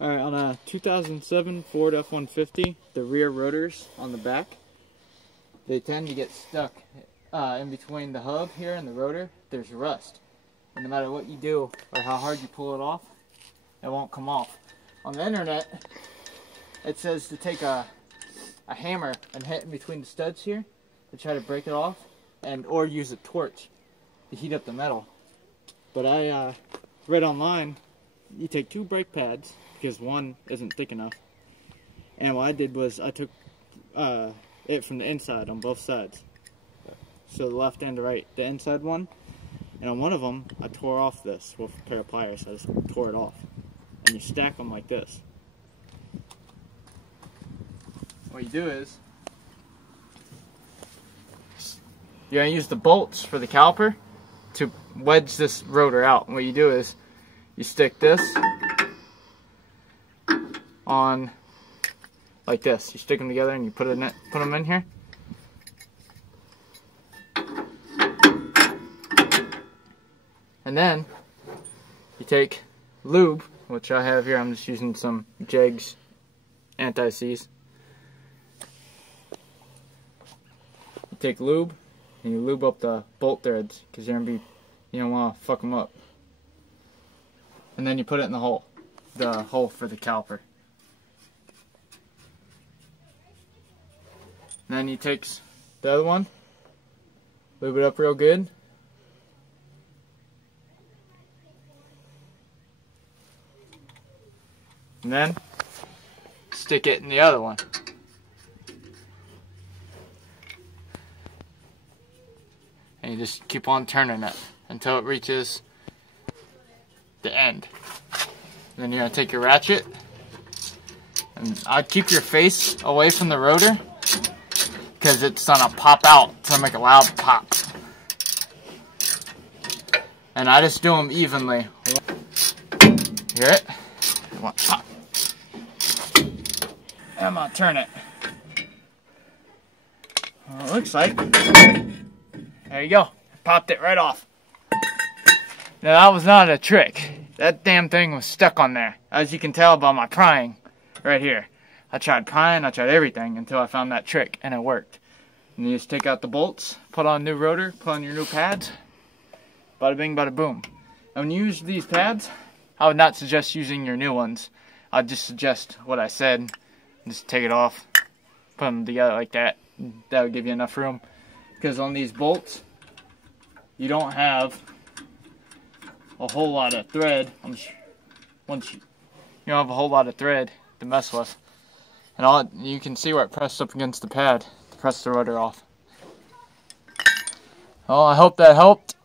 Alright, on a 2007 Ford F150, the rear rotors on the back, they tend to get stuck in between the hub here and the rotor. There's rust. And no matter what you do or how hard you pull it off, it won't come off. On the internet, it says to take a hammer and hit in between the studs here to try to break it off, or use a torch to heat up the metal. But I read online, you take 2 brake pads, because one isn't thick enough. And what I did was I took it from the inside on both sides. So the left and the right, the inside one. And on one of them, I tore off this with a pair of pliers. I just tore it off. And you stack them like this. What you do is, you're going to use the bolts for the caliper to wedge this rotor out. And what you do is, you stick this on like this. You stick them together and you put them in here. And then you take lube, which I have here. I'm just using some Jegs anti-seize. You take lube and you lube up the bolt threads because you don't want to fuck them up. And then you put it in the hole for the caliper. And then you take the other one, lube it up real good. And then stick it in the other one. And you just keep on turning it until it reaches the end. And then you're going to take your ratchet, and I'd keep your face away from the rotor because it's going to pop out. It's going to make a loud pop. And I just do them evenly. Hear it? One, pop. And I'm going to turn it. Well, it looks like. There you go. Popped it right off. Now that was not a trick. That damn thing was stuck on there. As you can tell by my prying right here. I tried prying, I tried everything until I found that trick and it worked. And you just take out the bolts, put on a new rotor, put on your new pads. Bada bing, bada boom. And when you use these pads, I would not suggest using your new ones. I'd just suggest what I said. Just take it off, put them together like that. That would give you enough room. Because on these bolts, you don't have a whole lot of thread. You don't have a whole lot of thread to mess with. And you can see where it pressed up against the pad to press the rotor off. Well, I hope that helped.